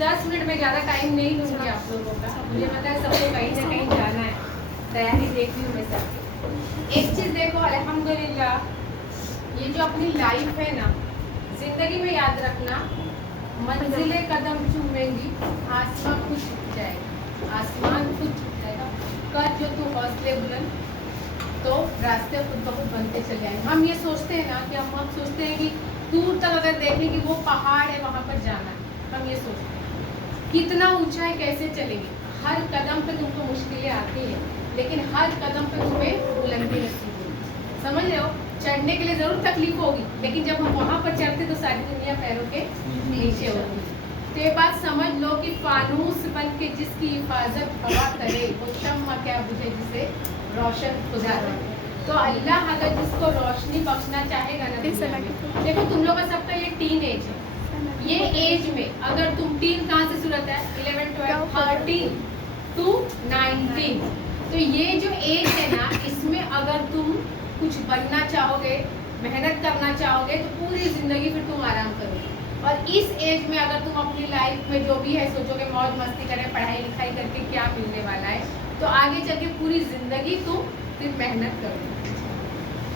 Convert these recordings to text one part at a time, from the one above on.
10 minute में ज़्यादा time नहीं लूँगी आप लोगों का। मुझे पता है सबको कहीं ना कहीं जाना है, तैयारी देख रही हूँ मैं सबकी। एक चीज़ देखो, अल्हम्दुलिल्लाह ये जो अपनी लाइफ है ना, जिंदगी में याद रखना, मंजिलें कदम चूमेंगी, आसमान खुद झुक जाएगा, आसमान खुद झुक जाएगा। कर जो तू हौसले बुलंद, तो रास्ते खुद ब खुद बनते चले जाएंगे। हम ये सोचते हैं ना कि हम सोचते हैं कि दूर तक अगर देखें कि वो पहाड़ है वहाँ पर जाना है, हम ये सोचते हैं कितना ऊंचा है, कैसे चलेंगे। हर कदम पे तुमको मुश्किलें आती हैं, लेकिन हर कदम पे तुम्हें बुलंदी नसीब होगी। समझ रहे हो, चढ़ने के लिए जरूर तकलीफ होगी, लेकिन जब हम वहाँ पर चढ़ते तो सारी दुनिया पैरों के नीचे होगी। तो ये बात समझ लो कि फानूस बन के जिसकी हिफाजत हवा करे, वो शम्मा क्या बुझे जिसे रोशन खुदा रहे। तो अल्लाह अगर जिसको रोशनी बख्शना चाहेगा ना दुनिया में, देखो तुम लोग का सबका ये टीन एज है, ये एज में अगर तुम टीन कहाँ से शुरू होता है, 11, 12, 13 to 19, तो ये जो एज है ना, इसमें अगर तुम कुछ बनना चाहोगे, मेहनत करना चाहोगे, तो पूरी ज़िंदगी फिर तुम आराम करोगे। और इस एज में अगर तुम अपनी लाइफ में जो भी है सोचोगे मौज मस्ती करें, पढ़ाई लिखाई करके क्या मिलने वाला है, तो आगे चल के पूरी ज़िंदगी तुम फिर मेहनत करोगे।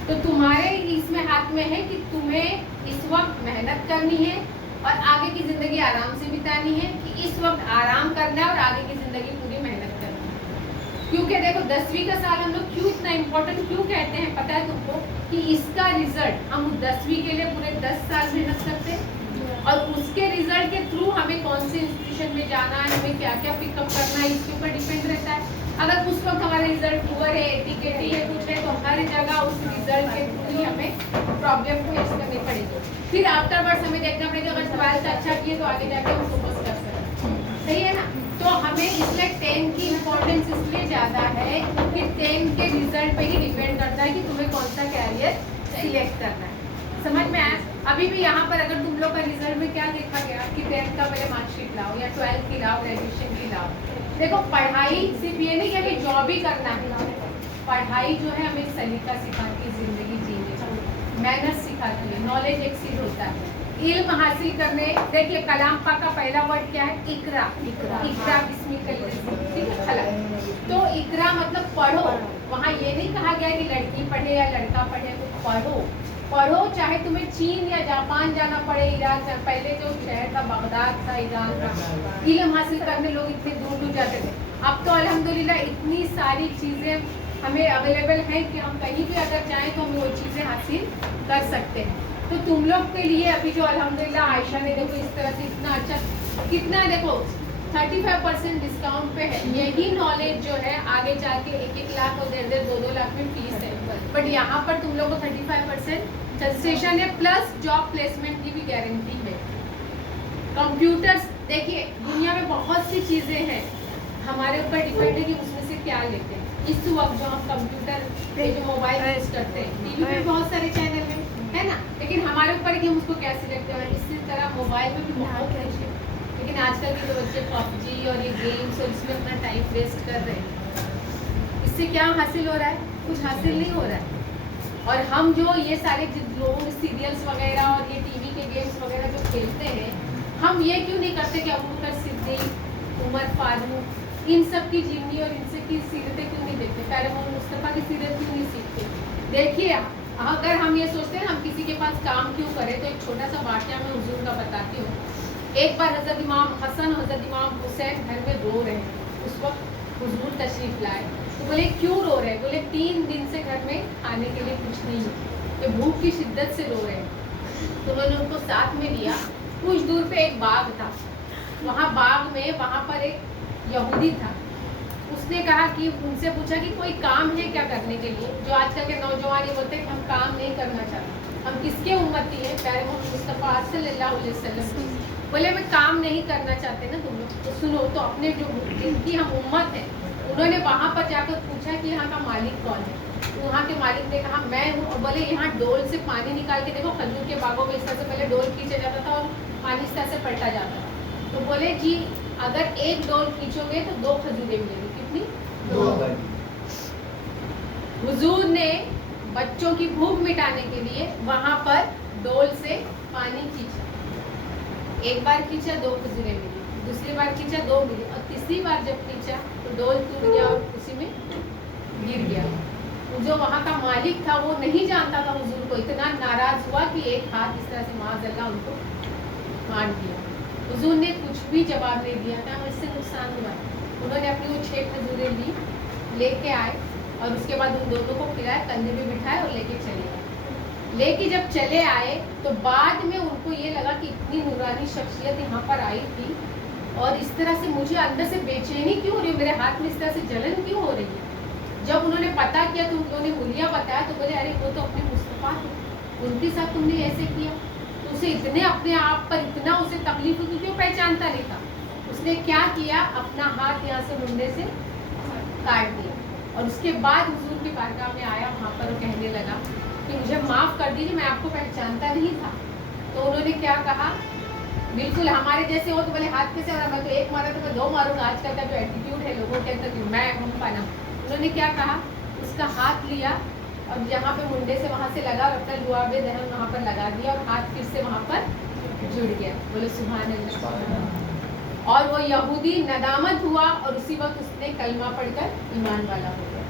तो तुम्हारे इसमें हाथ में है कि तुम्हें इस वक्त मेहनत करनी है और आगे की ज़िंदगी आराम से बितानी है, कि इस वक्त आराम करना है और आगे की ज़िंदगी पूरी मेहनत करनी है। क्योंकि देखो 10वीं का साल हम लोग क्यों इतना इम्पोर्टेंट क्यों कहते हैं, पता है तुमको, कि इसका रिजल्ट हम 10वीं के लिए पूरे 10 साल मेहनत करते हैं, और उसके रिजल्ट के थ्रू हमें कौन से इंस्टीट्यूशन में जाना है, हमें क्या क्या पिकअप करना है, इसके ऊपर डिपेंड रहता है। अगर उस वक्त हमारा रिजल्ट पुअर है, टिकेटी है, कुछ है, तो हर जगह उस रिजल्ट के थ्रू ही हमें प्रॉब्लम फेस करनी पड़ेगी। फिर आफ्टर वर्ड्स हमें देखना पड़ेगा, अगर 12th अच्छा किए तो आगे जाके हम फोकस कर सकते हैं, सही है ना। तो हमें इसलिए 10 की इम्पोर्टेंस इसलिए ज़्यादा है कि 10 के रिजल्ट पे ही डिपेंड करता है कि तुम्हें कौन सा कैरियर सिलेक्ट करना है। समझ में आया। अभी भी यहाँ पर अगर तुम लोग का रिजल्ट में क्या देखा गया कि 10th का पहले मार्कशीट लाओ या 12th की लाओ, ग्रेजुएशन की लाओ। देखो पढ़ाई सिर्फ ये नहीं कि जॉब ही करना है, पढ़ाई जो है हमें सलीका सिखाती है, जिंदगी जीने की मेहनत सिखाती है, नॉलेज एक्सीड होता है, इल्म हासिल करने। देखिए कलाम पाक का पहला वर्ड क्या है, इकरा। इकरा बिस्मिल्लाह, ठीक है, खलक। तो इकरा मतलब पढ़ो। वहाँ ये नहीं कहा गया कि लड़की पढ़े या लड़का पढ़े, पढ़ो पढ़ो, चाहे तुम्हें चीन या जापान जाना पड़े, इराक जाना। पहले जो शहर था बगदाद था, ईरान था, इल्म हासिल करने लोग इतने दूर दूर जाते थे। अब तो अल्हम्दुलिल्लाह इतनी सारी चीज़ें हमें अवेलेबल हैं कि हम कहीं भी अगर चाहें तो हम वो चीज़ें हासिल कर सकते हैं। तो तुम लोग के लिए अभी जो अल्हम्दुलिल्लाह आयशा ने देखो इस तरह से इतना अच्छा, कितना देखो 35% डिस्काउंट पे है। यही नॉलेज जो है आगे जाके 1-1 लाख और 1.5-1.5 2-2 लाख में फीस है, बट यहाँ पर तुम लोग को 35% कंसेशन है, प्लस जॉब प्लेसमेंट की भी गारंटी है। कंप्यूटर्स देखिए दुनिया में बहुत सी चीज़ें हैं, हमारे ऊपर डिपेंड है कि उसमें से क्या लेते हैं। इस वक्त जो हम कंप्यूटर पे जो मोबाइल यूज करते हैं, टीवी पे बहुत सारे चैनल हैं, है ना, लेकिन हमारे ऊपर कि हम उसको क्या सिलेक्ट करें। इसी तरह मोबाइल में भी बहुत कुछ है, लेकिन आजकल के जो बच्चे PUBG और ये गेम्स और इसमें अपना टाइम वेस्ट कर रहे हैं, इससे क्या हासिल हो रहा है, कुछ हासिल नहीं हो रहा है। और हम जो ये सारे लोग सीरियल्स वगैरह और ये टीवी के गेम्स वगैरह जो खेलते हैं, हम ये क्यों नहीं करते कि अबू बकर सिद्दीक, उमर फारूक, इन सब की जीवनी और इनसे की सीरतें क्यों नहीं देखते, पैगंबर मुस्तफ़ा की सीरत क्यों नहीं सीखते। देखिए अगर हम ये सोचते हैं हम किसी के पास काम क्यों करें, तो एक छोटा सा वाक़या मैं हुजूर का बताती हूँ। एक बार हज़रत इमाम हसन, हज़रत इमाम हुसैन घर में रो रहे हैं, उस वक्त हुजूर तशरीफ़ लाए, तो बोले क्यों रो रहे हैं, बोले 3 दिन से घर में खाने के लिए कुछ नहीं है, ये भूख की शिद्दत से रो रहे हैं। तो मैंने उनको साथ में लिया, कुछ दूर पे एक बाग था, वहाँ बाग में वहाँ पर एक यहूदी था। उसने कहा कि उनसे पूछा कि कोई काम है क्या करने के लिए, जो आजकल के नौजवान ये बोलते हैं कि हम काम नहीं करना चाहते, हम किसके उम्मती हैं, पैगंबर मुस्तफ़ा सल्लल्लाहु अलैहि वसल्लम। बोले मैं काम नहीं करना चाहते ना तुम लोग, तो सुनो, तो अपने जो जिनकी हम उम्मत है उन्होंने वहाँ पर जाकर पूछा कि यहाँ का मालिक कौन है। तो वहाँ के मालिक ने कहा मैं हूँ। और बोले यहाँ डोल से पानी निकाल के देखो, खजूर के बागों में इस तरह से पहले डोल खींचा जाता था और पानी इस तरह से पलटा जाता था। तो बोले जी अगर एक डोल खींचोगे तो 2 खजूरें मिलेंगी, कितनी, 2। हुजूर ने बच्चों की भूख मिटाने के लिए वहाँ पर डोल से पानी खींचा, एक बार खींचा 2 खजूरें मिली, दूसरी बार खींचा 2 मिली, और तीसरी बार जब खींचा तो डोल टूट गया और उसी में गिर गया। जो वहाँ का मालिक था वो नहीं जानता था हुजूर को, इतना नाराज हुआ कि एक हाथ इस तरह से माज़अल्लाह उनको काट दिया। हुजूर ने कुछ भी जवाब नहीं दिया था, इससे नुकसान हुआ। उन्होंने अपनी वो 6 खजूरें ली, लेके आए और उसके बाद उन दोनों को खिलाया, कंधे पे बिठाए और लेके चले आए। लेके जब चले आए तो बाद में उनको ये लगा कि इतनी नूरानी शख्सियत यहाँ पर आई थी और इस तरह से मुझे अंदर से बेचैनी क्यों हो रही है, मेरे हाथ में इस तरह से जलन क्यों हो रही है। जब उन्होंने पता किया तो उन्होंने मुलिया बताया तो बोले अरे वो तो अपने मुस्तफ़ा थे, उनके साथ तुमने ऐसे किया। तो उसे इतने अपने आप पर इतना उसे तकलीफ हुई क्योंकि वो पहचानता नहीं था। उसने क्या किया, अपना हाथ यहाँ से मुंडे से काट दिया और उसके बाद हुजूर की बारगाह में आया। वहाँ पर वो कहने लगा कि मुझे माफ़ कर दीजिए, मैं आपको पहचानता नहीं था। तो उन्होंने क्या कहा, बिल्कुल हमारे जैसे हो तो बोले हाथ कैसे मारा, मैं तो एक मारा तो मैं 2 मारूंगा। आजकल का जो एटीट्यूड है लोगों के अंदर, मैं हम पाना। उन्होंने क्या कहा, उसका हाथ लिया और जहाँ पे मुंडे से वहाँ से लगा और अपना लुआबे दहन वहाँ पर लगा दिया और हाथ फिर से वहाँ पर जुड़ गया। बोले सुभान अल्लाह। और वो यहूदी नदामत हुआ और उसी वक्त उसने कलमा पढ़कर ईमान वाला हो गया।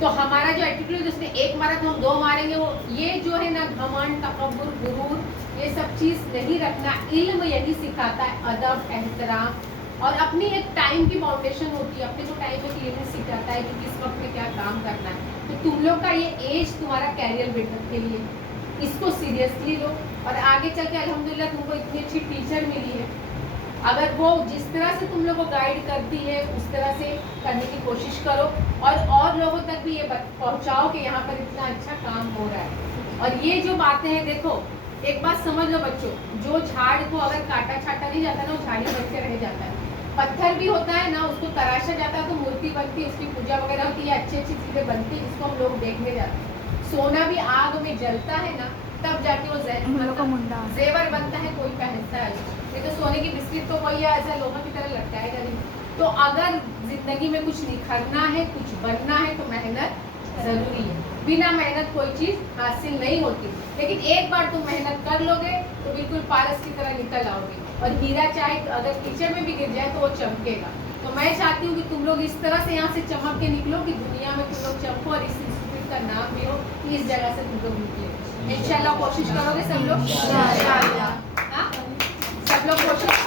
तो हमारा जो एटीट्यूड, उसने 1 मारा तो हम 2 मारेंगे, वो ये जो है ना घमंड, तकब्बुर, गुरूर, ये सब चीज़ नहीं रखना। इल्म यही सिखाता है, अदब, एहतराम और अपनी एक टाइम की फाउंडेशन होती है। अपने को टाइम में क्लियरली सिखाता है कि किस वक्त में क्या काम करना है। तो तुम लोग का ये एज तुम्हारा कैरियर बेटर के लिए, इसको सीरियसली लो और आगे चल के अल्हम्दुलिल्लाह तुमको इतनी अच्छी टीचर मिली है। अगर वो जिस तरह से तुम लोग को गाइड करती है उस तरह से करने की कोशिश करो और लोगों तक भी ये पहुंचाओ कि यहाँ पर इतना अच्छा काम हो रहा है। और ये जो बातें हैं, देखो एक बात समझ लो बच्चों, जो झाड़ को अगर काटा छाटा नहीं जाता ना, वो झाड़ी बन के रह जाता है। पत्थर भी होता है ना, उसको तराशा जाता है तो मूर्ति बनती है, उसकी पूजा वगैरह होती है, अच्छी अच्छी चीज़ें बनती है जिसको हम लोग देखने जाते हैं। सोना भी आग में जलता है ना, तब जाके वो जेवर बनता है, कोई पहनता है। नहीं तो सोने की बिस्किट तो कोई ऐसा लोहा की तरह लटकाएगा नहीं। तो अगर जिंदगी में कुछ निखरना है, कुछ बनना है तो मेहनत जरूरी है। बिना मेहनत कोई चीज़ हासिल नहीं होती, लेकिन एक बार तुम मेहनत कर लोगे तो बिल्कुल पारस की तरह निकल आओगे। और हीरा चाहे अगर कीचड़ में भी गिर जाए तो वो चमकेगा। तो मैं चाहती हूँ कि तुम लोग इस तरह से यहाँ से चमक के निकलो कि दुनिया में तुम लोग चमको और इस इंस्टीट्यूट का नाम भी हो कि इस जगह से तुम लोग निकले। इंशाल्लाह कोशिश करोगे सब लोग, हाँ सब लोग कोशिश